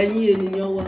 ẹ̀yin ènìyàn wa.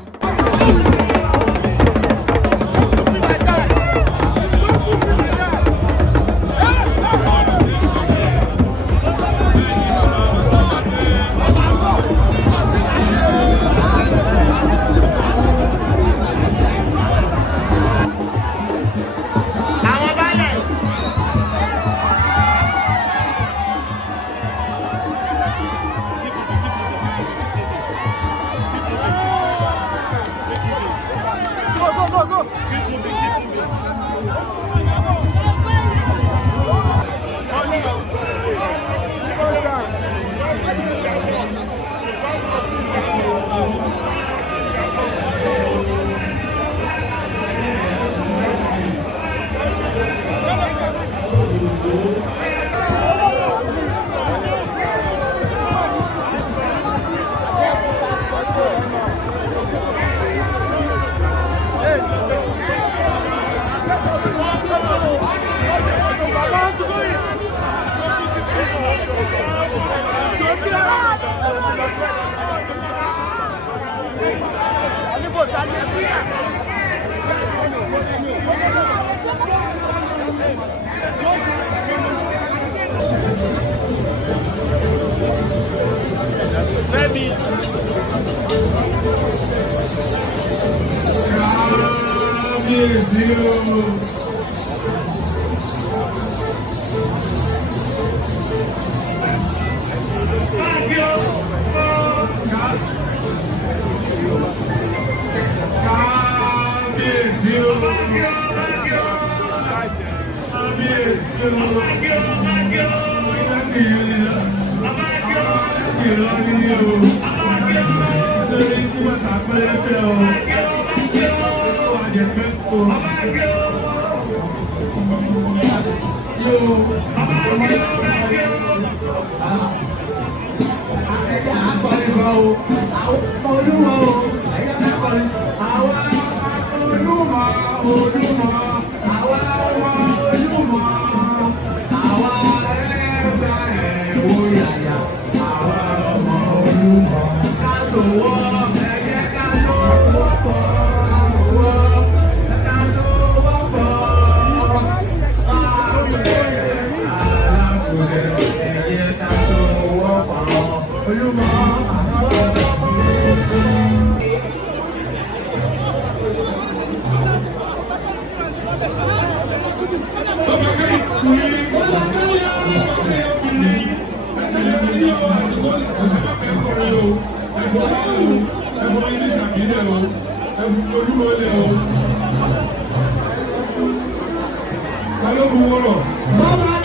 Mama,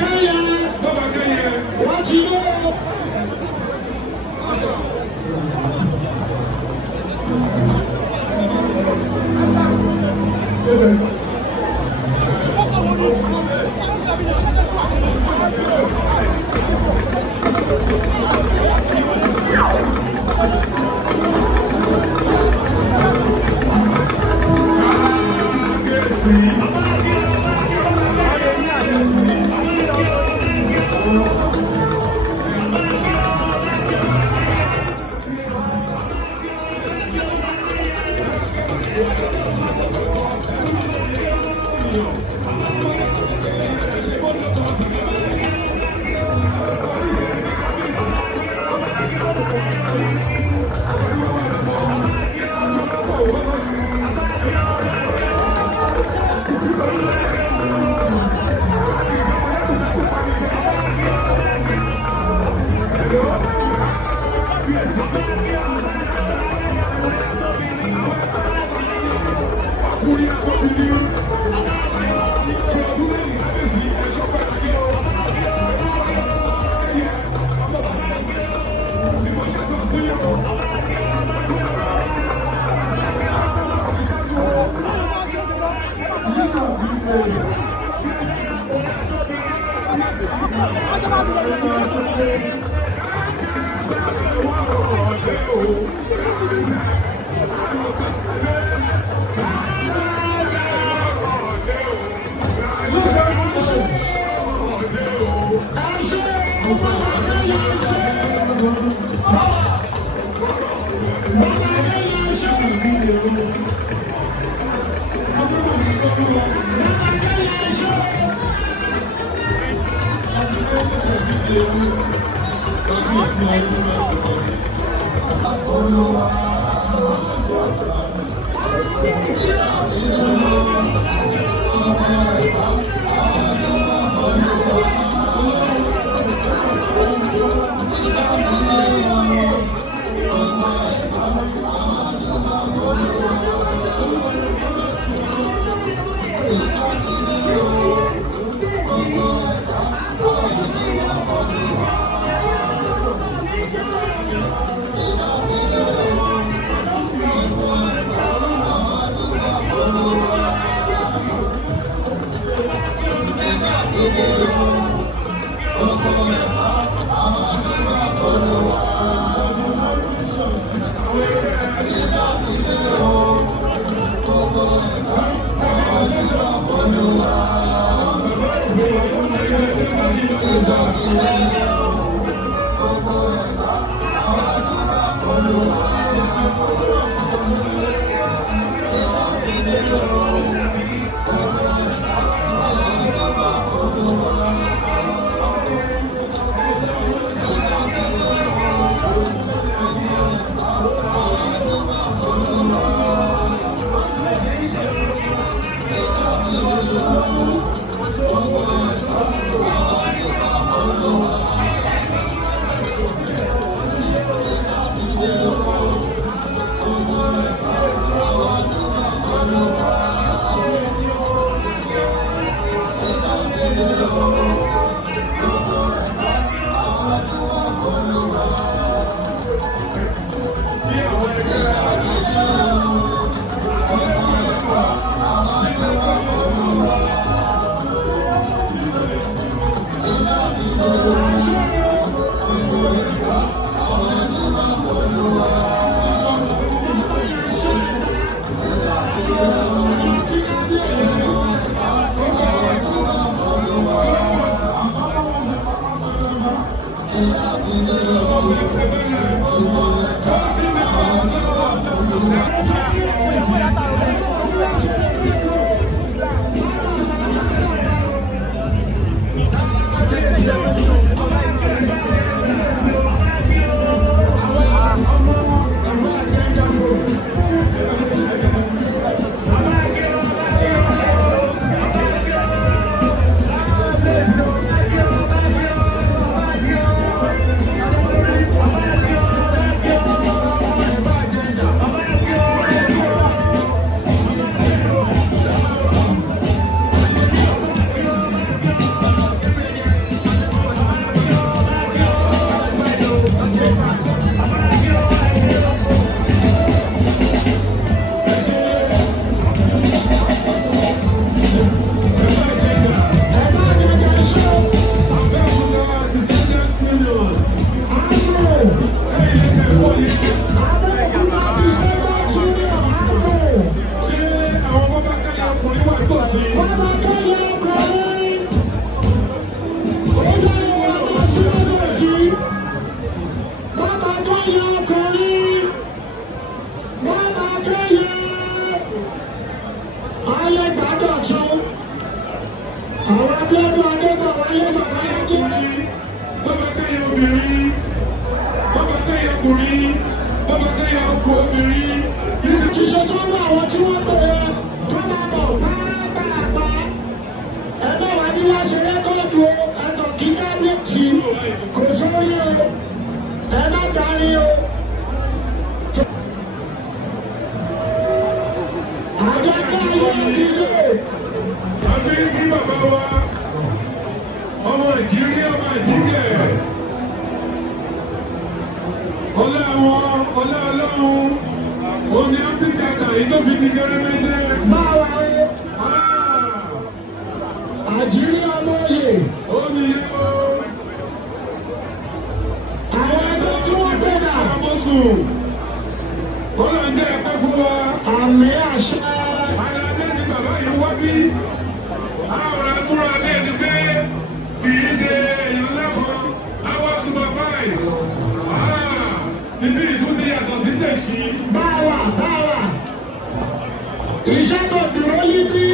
Iṣẹ́ tó dúró níbí.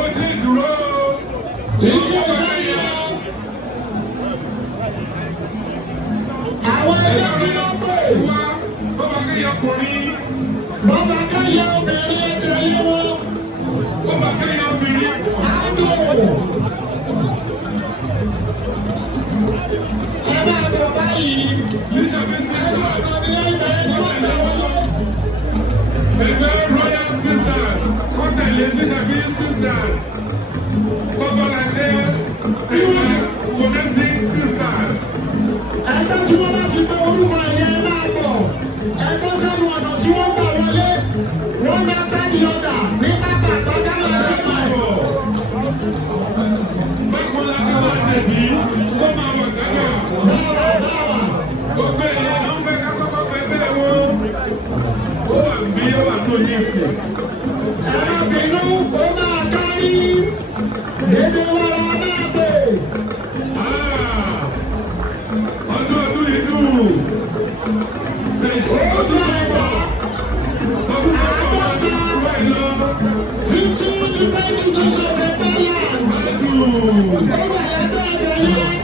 Ó ní dúró. Iṣẹ́ yẹn. Àwọn ẹgbẹ́ tí wọ́n pè. Wá bọ́bá kẹ́yẹ ọkùnrin. Bọ́bá kẹ́yẹ obìnrin ẹ̀jẹ̀ yé wọn. Bọ́bá kẹ́yẹ obìnrin. Àdó. Ẹ máa bọ̀ báyìí. Lísàbí Sisters. Ẹgbẹ́ Royal Sisters. Wọ́n tẹ̀lé Lísàbí Sisters. Bọ́bọ́láṣẹ́ ẹgbẹ́ Forensic Sisters. Ẹgbẹ́ tí wọ́n bá ti gbé orúkọ yẹn náà bọ̀. Ẹgbẹ́ sẹ́nu ọ̀nà tí wọ́n gbà wọlé. Wọ́n ní akáàdì ọ̀dà ní pápá àtọ́ká máa ṣe máa. Bákan láti wá jẹ̀bi, ó máa wà gánà. Báwa. Gbogbo èèyàn ló ń fẹ́ ká kọ́kọ́ fẹ́ bẹ́ẹ̀ wọ́n. Ó wà bí ó wà tó yé sí. Ẹ̀rọ bínú ó máa kárí. Èdè wa la máa pè. Ọdún yìí dùn. Tẹ̀sí ọdún yìí wà. Ọdún tó kọ́ wá sí ìlú ẹ̀ lọ. Títí ìfẹ́ni tó ṣe pẹ́pẹ́ yẹn. Adùn. Ó wà lẹ́gbẹ́ ẹ̀rọ yẹn.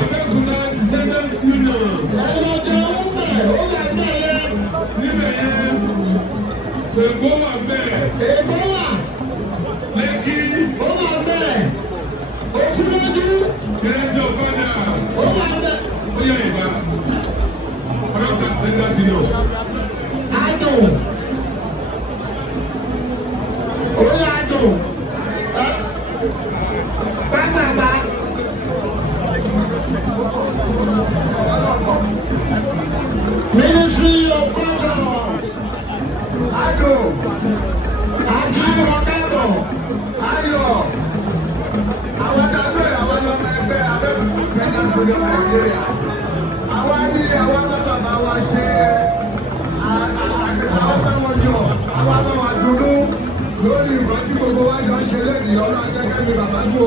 Abẹ́kúta Descendants Union. Ẹ̀rọ jẹ́ ó bẹ̀ ó wà bẹ́ẹ̀ yẹn. Níbẹ̀ yẹn, Èkó wà bẹ́ẹ̀. Èkó wà. Lẹ́kí, Ó wà bẹ́ẹ̀. Òfurufú. Kẹ́sì ọ̀fadà. Ó wà bẹ́ẹ̀. Ó yẹ ìbá. Abẹ́kúta Descendants Union. Adùn. Ó yà dùn. Pápápá. Ministry of Culture. Adùn, Akíwọ̀ kábọ̀. ayọ̀, àwọn tàbí àwọn ọmọ ẹgbẹ́ Abẹ́òkúta Central Studio Nigeria. Àwọn ní àwọn bàbá wa ṣe àwọn fẹ́wọ̀n jọ, àwọn bàbá dúdú lórí ìwọ̀n tí gbogbo wa jọ ń ṣe lẹ́yìn ọlọ́run gẹ́gẹ́ bí bàbá gbó.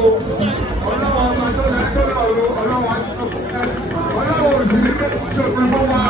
Ọlọ́run ọmọ tó lọ́rùn ọlọ́run òsì ní pé ṣòpin fún wa.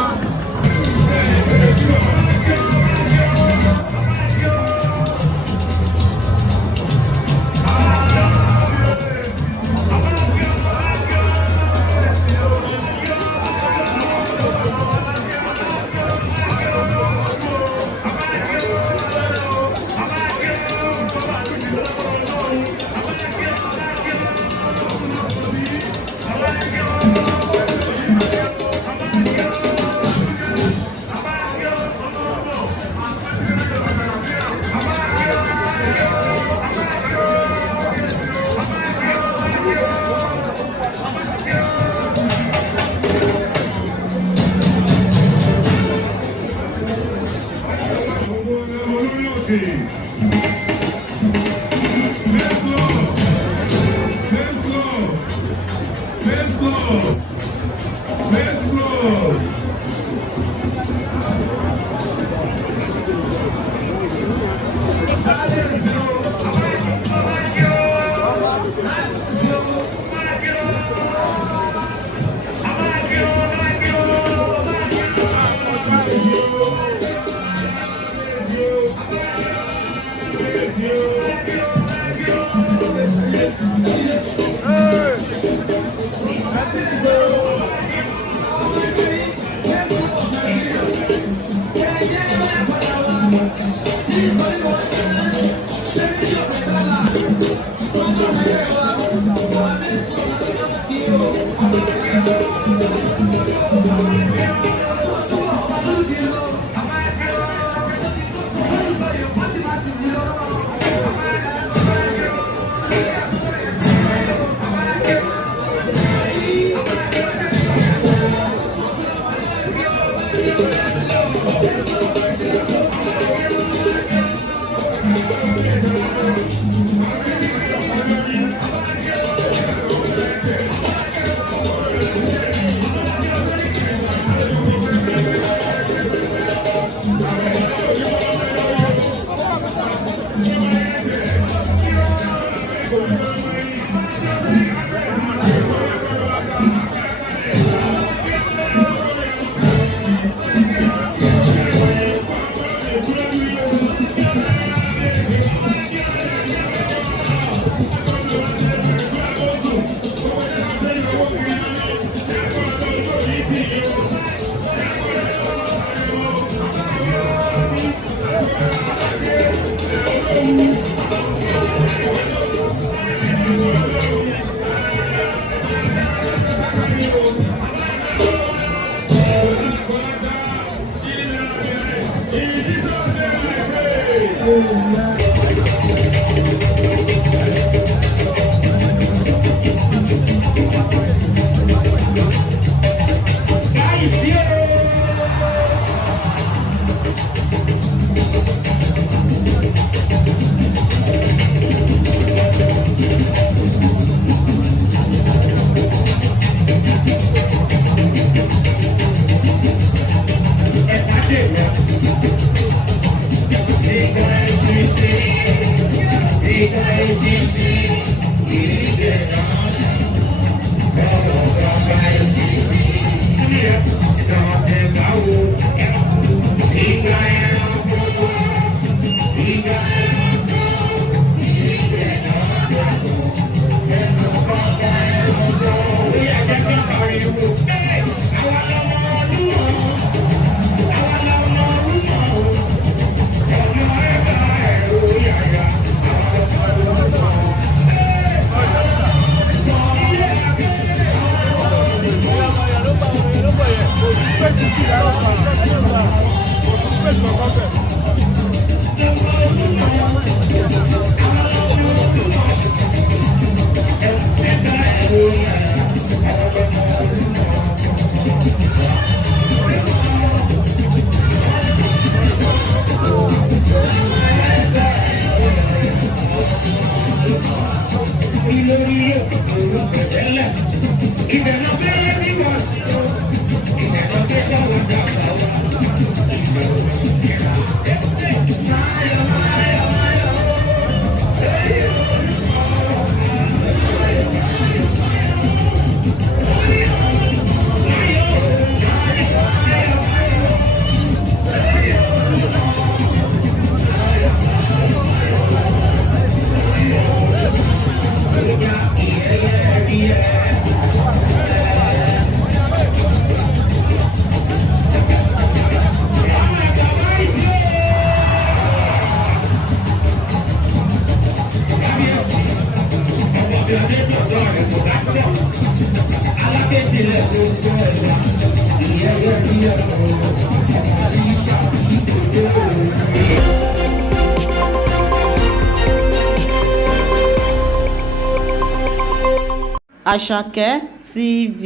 Àṣàkẹ́ TV.